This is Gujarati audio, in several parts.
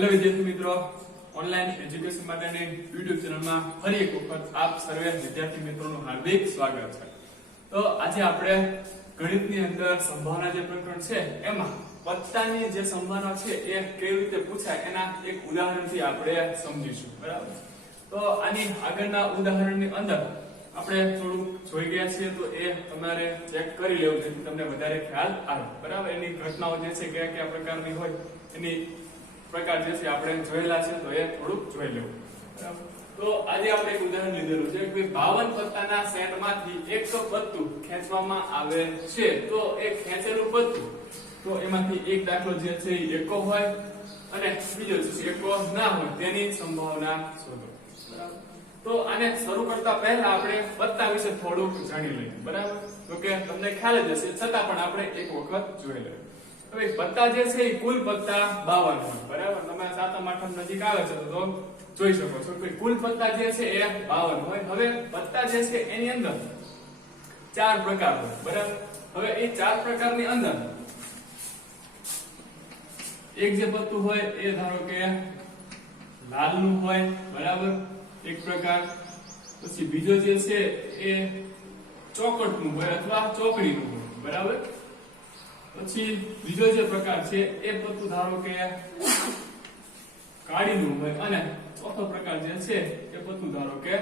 હેલો વિદ્યાર્થી મિત્રો, ઓનલાઈન એજ્યુકેશન માટેની YouTube ચેનલમાં ફરી એક વખત આપ સર્વે વિદ્યાર્થી મિત્રોનું હાર્દિક સ્વાગત છે। તો આજે આપણે ગણિતની અંદર સંભાવના જે પ્રકરણ છે એમાં પત્તાની જે સંભાવના છે એ કેવી રીતે પૂછાય એના એક ઉદાહરણથી આપણે સમજીશું, બરાબર। તો આની આગળના ઉદાહરણની અંદર આપણે થોડું જોઈ ગયા છીએ તો એ તમારે ચેક કરી લેવું જેથી તમને વધારે ખ્યાલ આવે, બરાબર। એની ઘટનાઓ જે છે કયા કયા પ્રકારની હોય એની પ્રકાર જે છે આપણે જોયેલા છે તો એ થોડુંક જોઈ લેવું, બરાબર। તો આજે આપણે એક ઉદાહરણ લીધેલું છે કે 52 પત્તાના સેટમાંથી એક પત્તું ખેંચવામાં આવે છે તો એ ખેંચેલું પત્તું તો એમાંથી એક દાખલો જે છે એ એકો હોય અને બીજો છે એકો ના હોય તેની સંભાવના શોધો, બરાબર। તો આને શરૂ કરતા પહેલા આપણે પત્તા વિશે થોડુંક જાણી લઈએ, બરાબર। તો કે તમને ખ્યાલ જ હશે છતાં પણ આપણે એક વખત જોઈ લઈએ। હવે પત્તા જે છે એ કુલ પત્તા 52 હોય, બરાબર। તમે સાતમ આઠમ નજીક આવે છે તો જોઈ શકો છો કે કુલ પત્તા જે છે એ 52 હોય। હવે પત્તા જે છે એની અંદર ચાર પ્રકાર હોય, બરાબર। હવે એ ચાર પ્રકારની અંદર એક જે પત્તું હોય એ ધારો કે લાલનું હોય, બરાબર, એક પ્રકાર। પછી બીજો જે છે એ ચોકટનું હોય અથવા ચોકડીનું હોય, બરાબર। પછી બીજો જે પ્રકાર છે એ પત્તું ધારો કે કાળીનું હોય અને ચોથો પ્રકાર જે છે એ પત્તું ધારો કે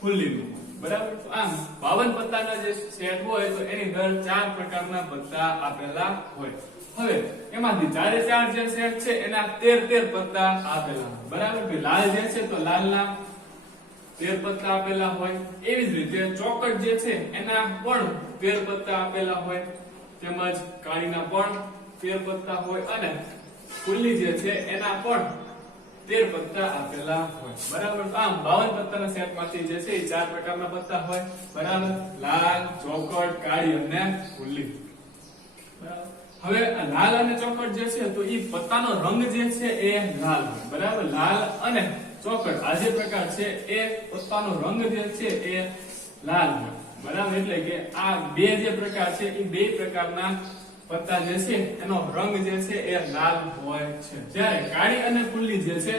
ફુલ્લીનું હોય, બરાબર। તો આમ 52 પત્તાના જે સેટ હોય તો એની અંદર ચાર પ્રકારના પત્તા આપેલા હોય। હવે એમાંથી ચારે ચાર જે સેટ છે એના 13 પત્તા આપેલા હોય, બરાબર। કે લાલ જે છે તો લાલના 13 પત્તા આપેલા હોય, એવી જ રીતે ચોકટ જે છે એના પણ 13 પત્તા આપેલા હોય, તેમજ કાળીના પણ 13 પત્તા હોય અને ફુલ્લી જે છે એના પણ 13 પત્તા આપેલા હોય, બરાબર। આમ 52 પત્તાના સેટમાંથી જે છે એ ચાર પ્રકારના પત્તા હોય, બરાબર, લાલ, ચોકટ, કાળી અને ફુલ્લી, બરાબર। હવે આ લાલ અને ચોકટ જે છે તો ઈ પત્તાનો રંગ જે છે એ લાલ હોય, બરાબર। લાલ અને ચોકટ આ જે પ્રકાર છે એ પત્તાનો રંગ જે છે એ લાલ હોય, બરાબર। એટલે કે આ બે જે પ્રકાર છે એ બે પ્રકારના પત્તા જે છે એનો રંગ જે છે એ લાલ હોય છે। જ્યારે કાળી અને ફુલ્લી જે છે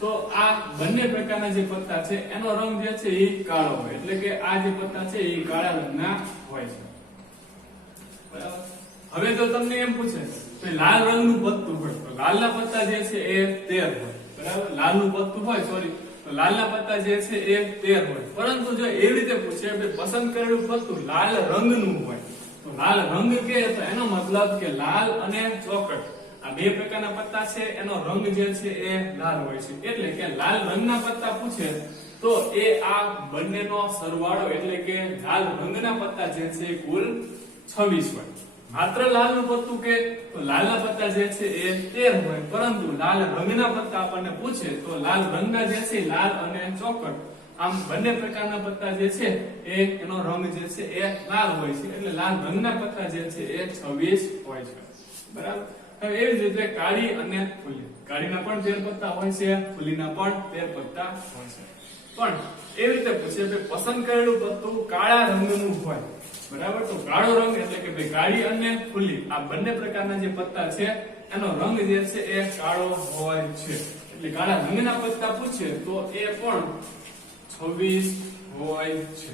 તો આ બંને પ્રકારના જે પત્તા છે એનો રંગ જે છે એ કાળો હોય, એટલે કે આ જે પત્તા છે એ કાળા રંગના હોય છે, બરાબર। હવે જો તમને એમ પૂછે કે લાલ રંગનું પત્તું હોય તો લાલના પત્તા જે છે એ 13 હોય, બરાબર। લાલનું પત્તું હોય તો લાલના પત્તા જે છે એ 13 હોય, પરંતુ જો એવી રીતે પૂછે કે પસંદ કરેલું પત્તું લાલ રંગનું હોય તો લાલ રંગ કે તો એનો મતલબ કે લાલ અને ચોકટ આ બે પ્રકારના પત્તા છે એનો રંગ જે છે એ લાલ હોય છે। એટલે કે લાલ રંગના પત્તા પૂછે તો એ આ બંનેનો સરવાળો એટલે કે લાલ રંગના પત્તા જે છે કુલ 26 હોય। માત્ર લાલનું પત્તું કે તો લાલના પત્તા જે છે એ 13 હોય, પરંતુ લાલ રંગના પત્તા આપણને પૂછે તો લાલ રંગના જે છે લાલ અને ચોકટ આમ બંને પ્રકારના પત્તા જે છે એ એનો રંગ જે છે એ લાલ હોય છે, એટલે લાલ રંગના પત્તા જે છે એ 26 હોય છે, બરાબર। હવે એવી જ રીતે કાળી અને ફુલ્લી, કાળીના પણ 13 પત્તા હોય છે, ફુલ્લીના પણ 13 પત્તા હોય છે, પણ એવી રીતે પૂછે કે પસંદ કરેલું પત્તું કાળા રંગનું હોય, બરાબર। તો કાળો રંગ એટલે કે ભાઈ કાળી અને ફુલ્લી આ બંને પ્રકારના જે પત્તા છે એનો રંગ જે છે એ કાળો હોય છે, એટલે કાળા રંગના પત્તા પૂછે તો એ પણ 26 હોય છે।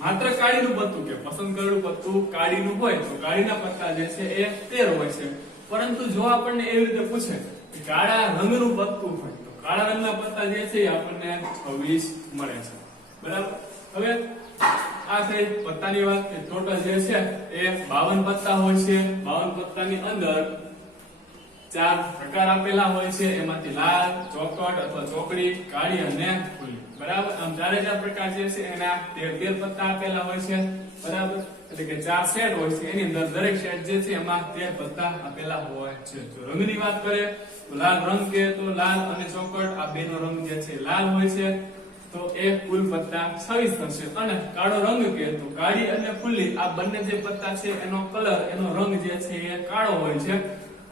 માત્ર કાળીનું પત્તું કે પસંદ કરેલું પત્તું કાળીનું હોય તો કાળીના પત્તા જે છે એ 13 હોય છે, પરંતુ જો આપણને એવી રીતે પૂછે કે કાળા રંગનું પત્તું હોય તો કાળા રંગના પત્તા જે છે એ આપણને 26 મળે છે, બરાબર। હવે આ થઈ પત્તાની વાત કે ટોટલ જે છે એ 52 પત્તા હોય છે। 52 પત્તાની અંદર ચાર પ્રકાર આપેલા હોય છે, એમાંથી લાલ, ચોકટ અથવા ચોકડી, કાળી અને ફુલ્લી, બરાબર। આમ ચારે ચાર પ્રકાર જે છે એના 13 પત્તા આપેલા હોય છે, બરાબર। એટલે કે ચાર સેટ હોય છે એની અંદર દરેક સેટ જે છે એમાં 13 પત્તા આપેલા હોય છે। જો રંગની વાત કરીએ તો લાલ રંગ કે તો લાલ અને ચોકટ આ બેનો રંગ જે છે લાલ હોય છે તો એ કુલ પત્તા 26 થશે, અને કાળો રંગ કે તો કાળી અને ફુલ્લી આ બંને જે પત્તા છે એનો કલર એનો રંગ જે છે એ કાળો હોય છે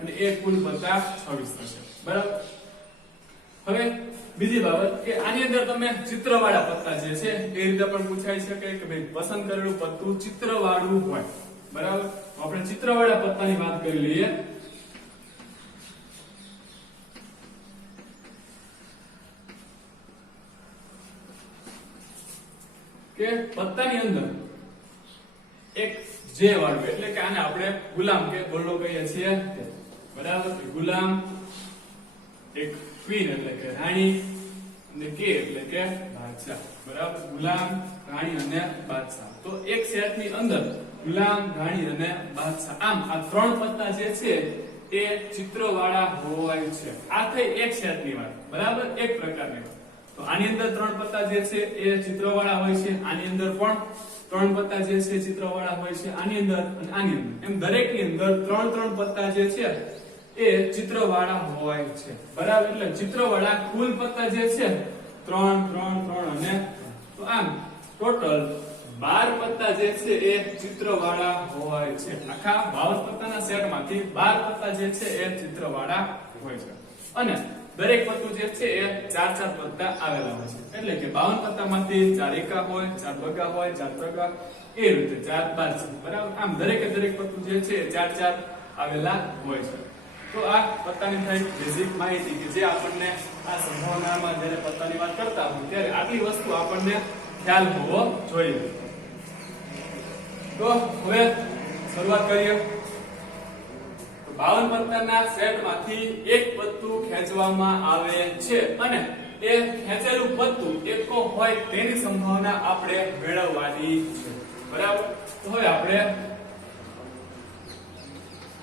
અને એ કુલ પત્તા 26 થશે, બરાબર। હવે બીજી બાબત કે આની અંદર તમે ચિત્રવાળા પત્તા જે છે એ રીતે પણ પૂછાઈ શકે કે ભાઈ પસંદ કરેલું પત્તું ચિત્રવાળું હોય, બરાબર। તો આપણે ચિત્રવાળા પત્તાની વાત કરી લઈએ। કે પત્તાની અંદર એક જે વાળું એટલે કે આને આપણે ગુલામ કે ગોલ્લો કહીએ છીએ બરાબર ગુલામ એક ક્વીન એટલે કે રાણી અને કે એટલે કે બાદશાહ બરાબર ગુલામ રાણી અને બાદશાહ તો એક સેટની અંદર ગુલામ રાણી અને બાદશાહ આમ આ ત્રણ પત્તા જે છે એ ચિત્રવાળા હોય છે આ થઈ એક સેટની વાત બરાબર એક પ્રકારની વાત તો આની અંદર ત્રણ પત્તા જે છે એ ચિત્રવાળા હોય છે આની અંદર પણ ત્રણ પત્તા જે છે ચિત્રવાળા હોય છે આની અંદર અને આની અંદર એમ દરેકની અંદર ત્રણ ત્રણ પત્તા જે છે એ ચિત્રવાળા હોય છે બરાબર એટલે ચિત્રવાળા કુલ પત્તા જે છે 3 3 3 અને તો આમ ટોટલ 12 પત્તા જે છે એ ચિત્રવાળા હોય છે આખા 52 પત્તાના સેટમાંથી 12 પત્તા જે છે એ ચિત્રવાળા હોય છે અને દરેક પત્તું જે છે એ 4 4 પત્તા આવેલા હોય છે એટલે કે 52 પત્તામાંથી 4 એકા હોય 4 બગા હોય 4 ત્રગા એ રીતે 4 12 બરાબર આમ દરેકે દરેક પત્તું જે છે 4 4 આવેલા હોય છે તો આ પત્તાની થઈ બેઝિક માહિતી કે જે આપણને આ સંભાવનામાં જ્યારે પત્તાની વાત કરતા હોય ત્યારે આટલી વસ્તુ આપણને ખ્યાલ હોવો જોઈએ તો હવે શરૂઆત કરીએ તો 52 પત્તાના સેટમાંથી એક પત્તું ખેંચવામાં આવે છે અને એ ખેંચેલું પત્તું એકો હોય તેની સંભાવના આપણે મેળવવાની છે બરાબર તો હવે આપણે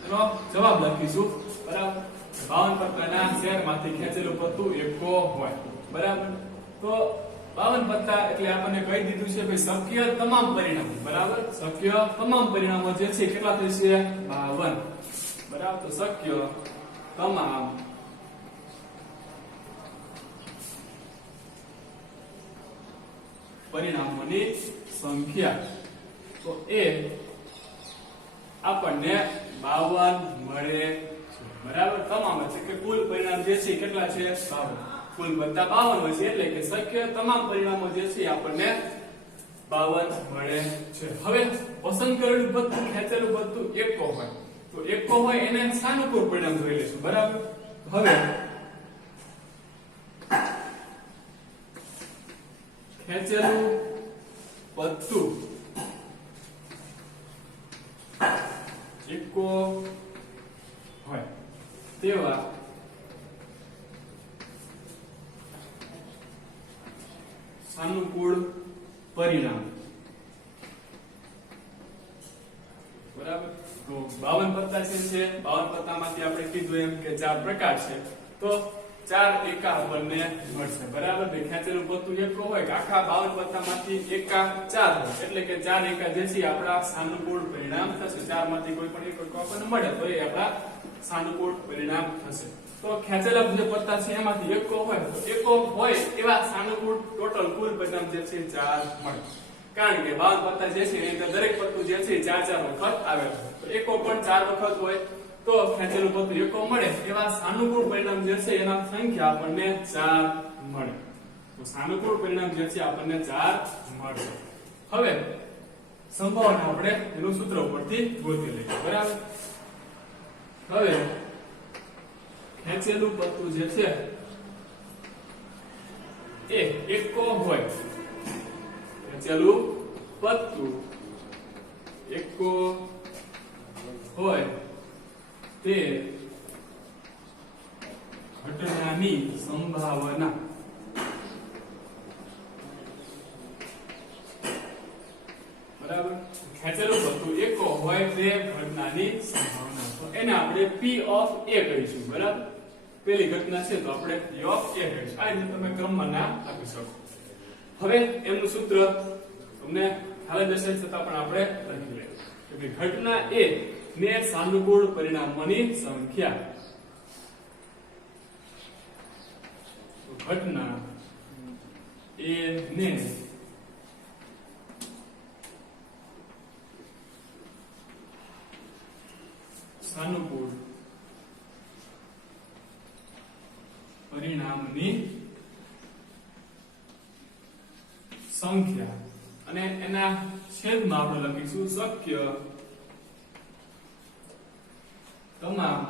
એનો જવાબ લખીશું બરાબર 52 પત્તાના સેટમાંથી ખેંચેલું પત્તું એકો હોય બરાબર તો 52 પત્તા એટલે આપણને કહી દીધું છે ભાઈ શક્ય તમામ પરિણામો બરાબર શક્ય તમામ પરિણામો જે છે કેટલા થશે 52 બરાબર તો શક્ય તમામ પરિણામોની સંખ્યા તો એ આપણને 52 મળે છે બરાબર તમામ એટલે કે કુલ પરિણામ જે છે કેટલા છે 52 કુલ પત્તા 52 હોય છે એટલે કે શક્ય તમામ પરિણામો જે છે આપણને 52 મળે છે હવે પસંદ કરેલું પત્તું ખેંચેલું પત્તું એકો હોય તો એકો હોય એને સાનુકૂળ પરિણામ જોઈ લઈશું બરાબર હવે ખેંચેલું પત્તું એકો હોય તેવા સાનુકૂળ પરિણામ બરાબર તો 52 પત્તા છે 52 પત્તામાંથી આપણે કીધું એમ કે 4 પ્રકાર છે તો 4 એકા આપણને મળશે બરાબર બે ખેંચેલું પત્તું એકો હોય કે આખા 52 પત્તામાંથી એકા 4 હોય એટલે કે 4 એકા જે છે આપણા સાનુકૂળ પરિણામ થશે 4 માંથી કોઈ પણ એક આપણને મળે તો એ આપણા સાનુકૂળ પરિણામ થશે તો ખેંચેલા જે પત્તા છે એમાંથી એકો હોય તો એકો હોય એવા સાનુકૂળ ટોટલ કુલ પરિણામ જે છે 4 મળે કારણ કે 52 પત્તા જે છે એની અંદર દરેક પત્તું જે છે 4 4 વખત આવે તો એકો પણ 4 વખત હોય તો ખેંચેલું પત્તું એકો મળે એવા સાનુકૂળ પરિણામ જે છે એના સંખ્યા આપણને 4 મળે તો સાનુકૂળ પરિણામ જે છે આપણને 4 મળે હવે સંભાવના આપણે એનું સૂત્ર ઉપરથી ગોતી લઈએ બરાબર હવે ખેંચેલું પત્તું જે છે એ એકો હોય ખેંચેલું પત્તું એકો હોય તે ઘટનાની સંભાવના બરાબર ખેંચેલું પત્તું એકો હોય તે ઘટનાની સંભાવના તો એને આપણે P of A કહીશું બરાબર પેલી ઘટના છે તો આપણે P of A કહીશું આ રીતે તમે ક્રમમાં નામ આપી શકો હવે એનું સૂત્ર તમને ખ્યાલ જ હશે છતાં પણ આપણે લખી લઈએ કે ઘટના A ને સાનુકૂળ પરિણામોની સંખ્યા ઘટના A ને સાનુકૂળ પરિણામની સંખ્યા અને એના છેદમાં આપણે લખીશું શક્ય તમામ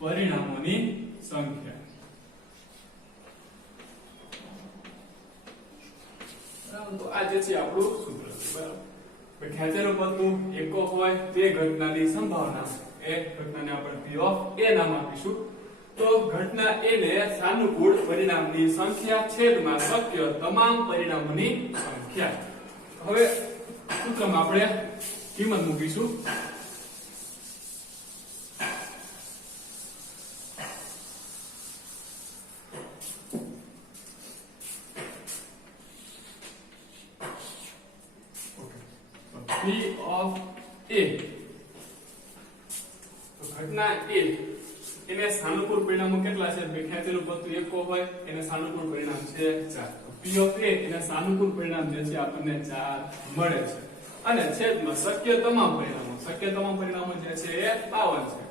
પરિણામોની સંખ્યા તો આ જે છે આપણું સૂત્ર છે બરાબર ખેંચેલું પત્તું એકો હોય તે ઘટનાની સંભાવના એ ઘટનાને આપણે P of A નામ આપીશું તો ઘટના A ને સાનુકૂળ પરિણામની સંખ્યા છેદમાં શક્ય તમામ પરિણામોની સંખ્યા હવે સૂત્રમાં આપણે કિંમત મૂકીશું P of A તો ઘટના A એને સાનુકૂળ પરિણામો કેટલા છે બે ખેંચેલું પત્તું એકો હોય એને સાનુકૂળ પરિણામ છે 4 P of A એને સાનુકૂળ પરિણામ જે છે આપણને 4 મળે છે અને છેદમાં શક્ય તમામ પરિણામો જે છે એ 52 છે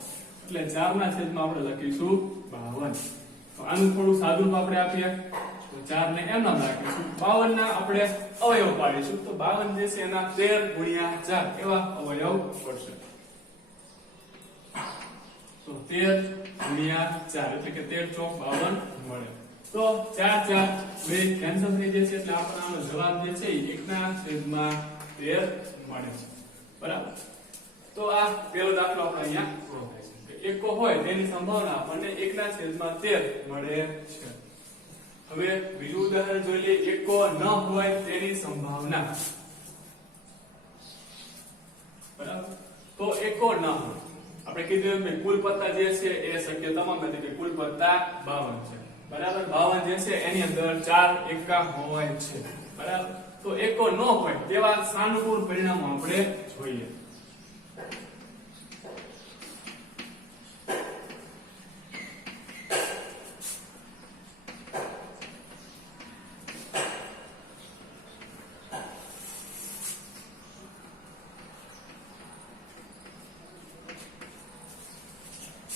એટલે 4 ના છેદમાં આપણે લખીશું 52 તો આનું થોડું સાદું આપણે આપીએ તો 4 ને એમ નામ રાખીશું 52 ના આપણે અવયવ પાડીશું તો 52 જે છે એના 13 ગુણ્યા 4 એવા અવયવ પડશે તો 13 ગુણ્યા 4 એટલે કે 13 ચોક 52 મળે તો 4 4 બે કેન્સલ થઈ જશે એટલે આપણો જવાબ જે છે 1 ના છેદમાં 13 મળે છે બરાબર તો આ પહેલો દાખલો આપણે અહીંયા પૂરો થાય છે એકો હોય તેની સંભાવના આપણને 1 ના છેદમાં 13 મળે છે હવે બીજું ઉદાહરણ જોઈ લઈએ એકો ન હોય તેની સંભાવના બરાબર તો એકો ન હોય આપણે કીધું કે કુલ પત્તા જે છે એ શક્ય તમામ નથી કે કુલ પત્તા 52 છે બરાબર 52 જે છે એની અંદર 4 એકા હોય છે બરાબર તો એકો ન હોય તેવા સાનુકૂળ પરિણામો આપણે જોઈએ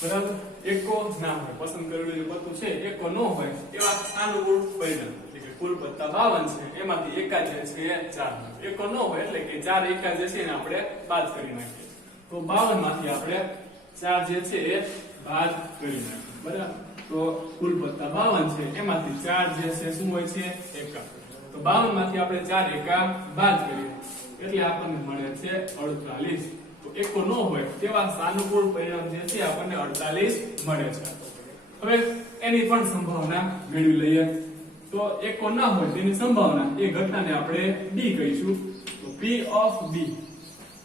બરાબર એકો ના હોય પસંદ કરેલું જે પત્તું છે એકો ન હોય એવા સાનુકૂળ પરિણામ એટલે કે કુલ પત્તા 52 છે એમાંથી એકા જે છે 4 એકો ન હોય એટલે કે 4 એકા જે છે એને આપણે બાદ કરી નાખીએ તો 52 માંથી આપણે 4 જે છે એ બાદ કરી નાખીએ બરાબર તો કુલ પત્તા 52 છે એમાંથી 4 જે છે શું હોય છે એકા તો 52 માંથી આપણે 4 એકા બાદ કરીએ એટલે આપણને મળે છે 48 એકો ન હોય તેવા સાનુકૂળ પરિણામ જે છે આપણને 48 મળે છે હવે એની પણ સંભાવના મેળવી લઈએ તો એકો ન હોય તેની સંભાવના એ ઘટનાને આપણે B કહીશું તો P of B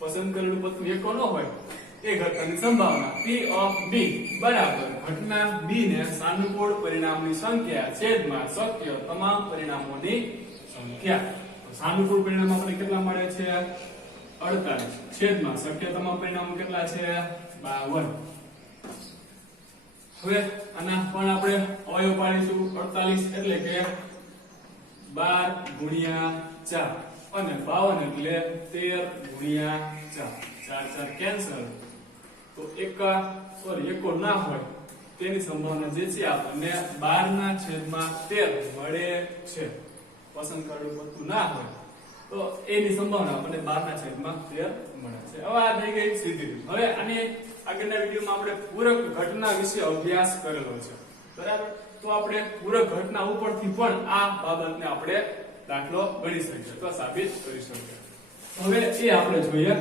પસંદ કરેલું પત્તું એકો ન હોય એ ઘટનાની સંભાવના P of B બરાબર ઘટના B ને સાનુકૂળ પરિણામની સંખ્યા છેદમાં શક્ય તમામ પરિણામોની સંખ્યા સાનુકૂળ પરિણામ આપણને કેટલા મળે છે 48 છેદમાં શક્ય તમામ પરિણામો કેટલા છે 52 હવે આના પણ આપણે અવયવ પાડીશું 48 એટલે કે 12 ગુણ્યા 4 અને 52 એટલે 13 ગુણ્યા 4 4 4 કેન્સલ તો એકો ના હોય તેની સંભાવના જે છે આપણને 12 ના છેદમાં 13 મળે છે પસંદ કરેલું પત્તું ના હોય તો એની સંભાવના આપણને 12 ના છેદમાં 13 મળે છે હવે આ થઈ ગઈ સીધી હવે આની આગળના વિડિયોમાં આપણે પૂરક ઘટના વિશે અભ્યાસ કરેલો છે બરાબર તો આપણે પૂરક ઘટના ઉપરથી પણ આ બાબતને આપણે દાખલો ગણી શકીએ તો સાબિત કરી શકીએ હવે એ આપણે જોઈએ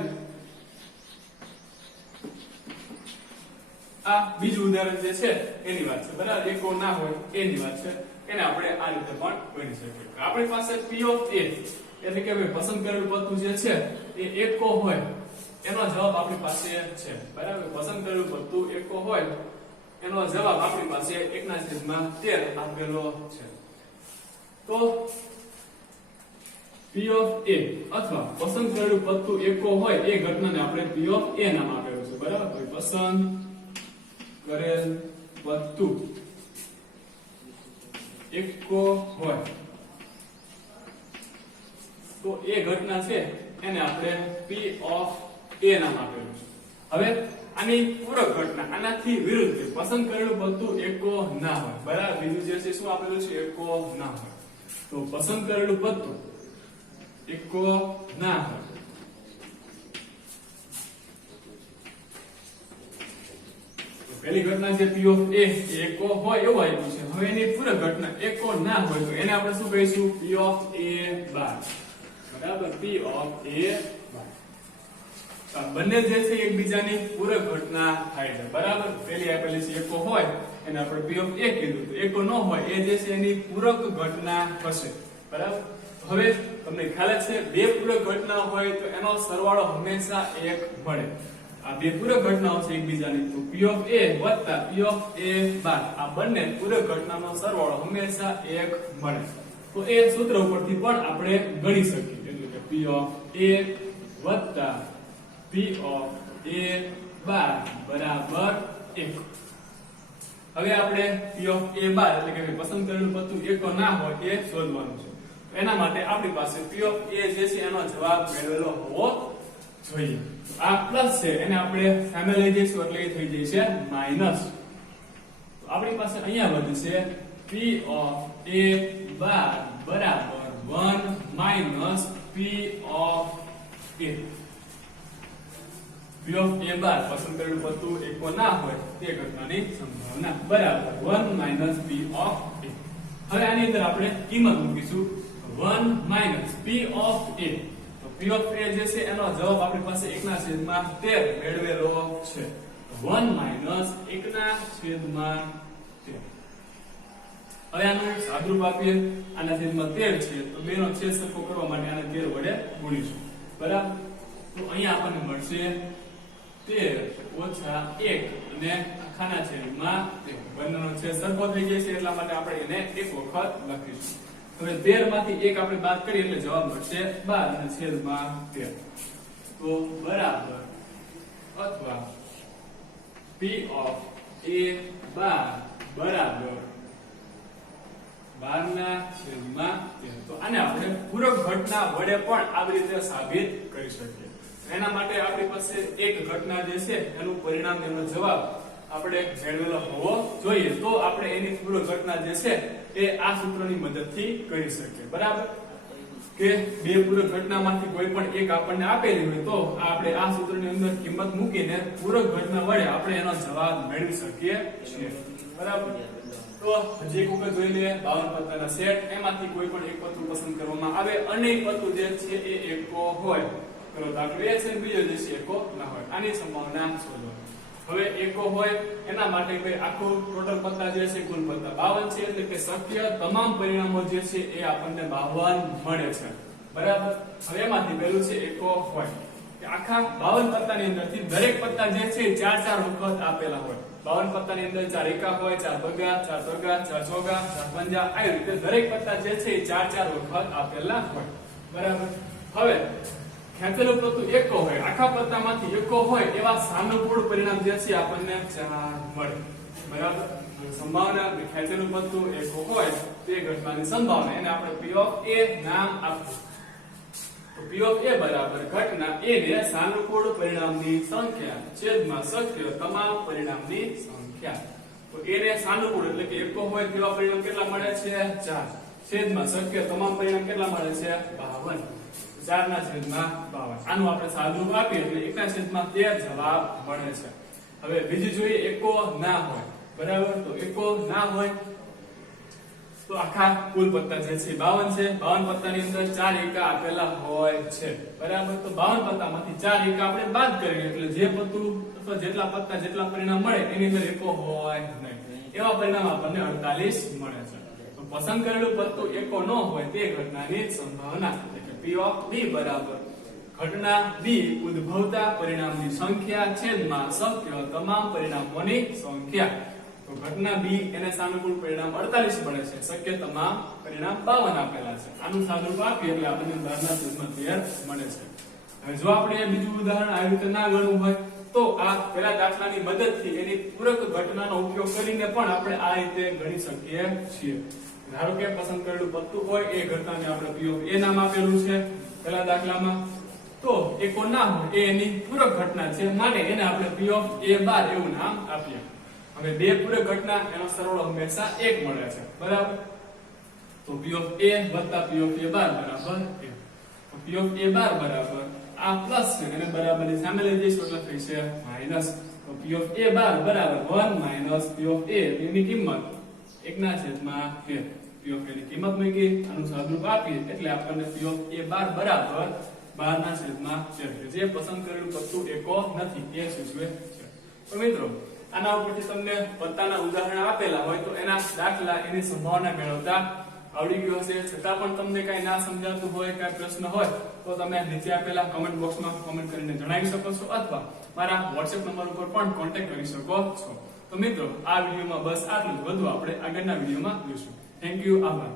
આ બીજું ઉદાહરણ જે છે એની વાત છે બરાબર એકો ના હોય એની વાત છે એને આપણે આ રીતે પણ ગણી શકીએ આપણી પાસે P of A એટલે કે ભાઈ પસંદ કરેલું પત્તું જે છે એ એકો હોય એનો જવાબ આપણી પાસે છે બરાબર પસંદ કરેલું પત્તું એકો હોય એનો જવાબ આપણી પાસે 1 ના છેદમાં 13 આપેલો છે તો P of A અથવા પસંદ કરેલું પત્તું એકો હોય એ ઘટનાને આપણે P of A નામ આપેલું છે બરાબર તો પસંદ કરેલ પત્તું એકો હોય તો એ ઘટના છે એને આપણે P of A નામ આપેલું છે હવે આની પૂરક ઘટના આનાથી વિરુદ્ધ છે પસંદ કરેલું પત્તું એકો ના હોય બરાબર બીજું જે છે શું આપેલું છે એકો ના હોય તો પસંદ કરેલું પત્તું એકો ના હોય પહેલી ઘટના છે P of A એકો હોય એવું આપ્યું છે હવે એની પૂરક ઘટના એકો ના હોય તો એને આપણે શું કહીશું p ઓફ a બાર બરાબર p ઓફ a બાર આ બંને જે છે એકબીજાની પૂરક ઘટના થાય છે બરાબર પેલી આપેલી છે એકો હોય એને આપણે p ઓફ a કીધું તો એકો ન હોય એ જે છે એની પૂરક ઘટના થશે બરાબર હવે તમને ખ્યાલ છે બે પૂરક ઘટના હોય તો એનો સરવાળો હંમેશા 1 મળે આ બે પૂરક ઘટનાઓ છે એકબીજાની તો p ઓફ a વત્તા p ઓફ a બાર આ બંને પૂરક ઘટનાનો સરવાળો હંમેશા 1 મળે તો એ સૂત્ર ઉપરથી પણ આપણે ગણી શકીએ એટલે કે p ઓફ a વત્તા p ઓફ a બાર બરાબર 1 હવે આપણે p ઓફ a બાર એટલે કે પસંદ કરેલું પત્તું એકો ના હોય એ શોધવાનું છે એના માટે આપણી પાસે p ઓફ a જે છે એનો જવાબ મેળવેલો હોવો જોઈએ આ પ્લસ છે એને આપણે સામે લઈ જઈશું એટલે એ થઈ જશે માઈનસ તો આપણી પાસે અહીંયા વધશે p ઓફ a બાર બરાબર 1 minus p of a p of a બાર પસંદ કરેલું પત્તું એકો ના હોય તે ઘટનાની સંભાવના બરાબર 1 માઈનસ p ઓફ a હવે આની અંદર આપણે કિંમત મૂકીશું 1 માઈનસ p ઓફ a તો p ઓફ a જે છે એનો જવાબ આપણી પાસે 1/13 મેળવેલો છે 1 માઈનસ 1/13 હવે આનું સાદુરૂપ આપીએ આના છેદમાં 13 છે તો બેનો છેદ સરખો કરવા માટે આને 13 વડે ગુણીશું બરાબર તો અહીંયા આપણને મળશે 13 ઓછા 1 અને આખાના છેદમાં 13 બંનેનો છેદ સરખો થઈ જાય છે એટલા માટે આપણે એને એક વખત લખીશું હવે 13 માંથી 1 આપણે બાદ કરીએ એટલે જવાબ મળશે 12 અને છેદમાં 13 તો બરાબર અથવા p ઓફ a બાર બરાબર 12/13 તો આને આપણે પૂરક ઘટના વડે પણ આવી રીતે સાબિત કરી શકીએ એના માટે આપણી પાસે એક ઘટના જે છે એનું પરિણામ એનો જવાબ આપણે મેળવેલો હોવો જોઈએ તો આપણે એની પૂરક ઘટના જે છે એ આ સૂત્રની મદદથી કરી શકીએ બરાબર કે બે પૂરક ઘટનામાંથી કોઈ પણ એક આપણને આપેલી હોય તો આપણે આ સૂત્રની અંદર કિંમત મૂકીને પૂરક ઘટના વડે આપણે એનો જવાબ મેળવી શકીએ છીએ બરાબર તો હજી એક વખત જોઈ લઈએ 52 પત્તાના સેટ એમાંથી કોઈ પણ એક પત્તું પસંદ કરવામાં આવે અને એ પત્તું જે છે એ એકો હોય તો દાખલો એ છે બીજો જે છે એકો ના હોય આની સંભાવના શોધો હવે એકો હોય એના માટે ભાઈ આખું ટોટલ પત્તા જે છે કુલ પત્તા 52 છે એટલે કે શક્ય તમામ પરિણામો જે છે એ આપણને 52 મળે છે બરાબર હવે એમાંથી પહેલું છે એકો હોય કે આખા 52 પત્તાની અંદરથી દરેક પત્તા જે છે 4-4 વખત આપેલા હોય 52 પત્તાની અંદર 4 એકા હોય 4 બગા 4 તગા 4 ચોગા 4 પંજા આવી રીતે દરેક પત્તા જે છે એ 4-4 વખત આપેલા હોય બરાબર હવે ખેંચેલું પત્તું એકો હોય આખા પત્તામાંથી એકો હોય એવા સાનુકૂળ પરિણામ જે છે આપણને 4 મળે બરાબર સંભાવના ખેંચેલું પત્તું એકો હોય તે ઘટનાની સંભાવના એને આપણે p ઓફ a નામ આપીશું તો p ઓફ a બરાબર ઘટના a ને સાનુકૂળ પરિણામની સંખ્યા છેદમાં શક્ય તમામ પરિણામની સંખ્યા તો a ને સાનુકૂળ એટલે કે એકો હોય તેવા પરિણામ કેટલા મળે છે 4 છેદમાં શક્ય તમામ પરિણામ કેટલા મળે છે 52 4/52 આનું આપણે સાદુરૂપ આપીએ એટલે 1/13 જવાબ મળે છે હવે બીજું જોઈએ એકો ના હોય બરાબર તો એકો ના હોય તો આખા કુલ પત્તા જે છે 52 છે 52 પત્તાની અંદર 4 એકા આપેલા હોય છે બરાબર તો 52 પત્તામાંથી 4 એકા આપણે બાદ કરીએ એટલે જે પત્તું અથવા જેટલા પત્તા જેટલા પરિણામ મળે એની અંદર એકો હોય નહીં એવા પરિણામ આપણને 48 મળે છે તો પસંદ કરેલું પત્તું એકો ન હોય તે ઘટનાની સંભાવના p ઓફ b બરાબર ઘટના b ઉદ્ભવતા પરિણામની સંખ્યા છેદમાં શક્ય તમામ પરિણામોની સંખ્યા તો ઘટના b એને સાનુકૂળ પરિણામ 48 મળે છે શક્ય તમામ પરિણામ 52 આપેલા છે આનું સાદુરૂપ આપીએ એટલે આપણને 12/13 મળે છે હવે જો આપણે બીજું ઉદાહરણ આવી રીતે ના ગણવું હોય તો આ પેલા દાખલાની મદદથી એની પૂરક ઘટનાનો ઉપયોગ કરીને પણ આપણે આ રીતે ગણી શકીએ છીએ ધારો કે પસંદ કરેલું પત્તું હોય એ ઘટનાને આપણે p ઓફ a નામ આપેલું છે પેલા દાખલામાં તો એકો ના હોય એ એની પૂરક ઘટના છે માટે એને આપણે p ઓફ a બાર એવું નામ આપીએ હવે બે પૂરક ઘટના એનો સરવાળો હંમેશા 1 મળે છે બરાબર તો p ઓફ a વત્તા p ઓફ a બાર બરાબર 1 તો p ઓફ a બાર બરાબર આ પ્લસ છે અને બરાબરની સામે લઈ જઈશું એટલે થશે માઈનસ તો p ઓફ a બાર બરાબર 1 માઈનસ p ઓફ a એની કિંમત 1/13 p ઓફ a ની કિંમત મૂકી આનું સાદુરૂપ આપીએ એટલે આપણને p ઓફ a બરાબર 12/13 જે પસંદ કરેલું પત્તું એકો નથી એ સૂચવે છે. તો મિત્રો આના ઉપરથી તમને પત્તાના ઉદાહરણ આપેલા હોય તો એના દાખલા એની સંભાવના મેળવતા આવડી ગયો હશે. છતાં પણ તમને કઈ ના સમજાતું હોય, કઈ પ્રશ્ન હોય તો તમે નીચે આપેલા કમેન્ટ બોક્સમાં કમેન્ટ કરીને જણાવી શકો છો અથવા મારા WhatsApp નંબર ઉપર પણ કોન્ટેક્ટ કરી શકો છો. તો મિત્રો આ વિડીયોમાં બસ આટલું જ. વધુ આપણે આગળના વિડીયોમાં જોઈશું. Thank you. આભાર.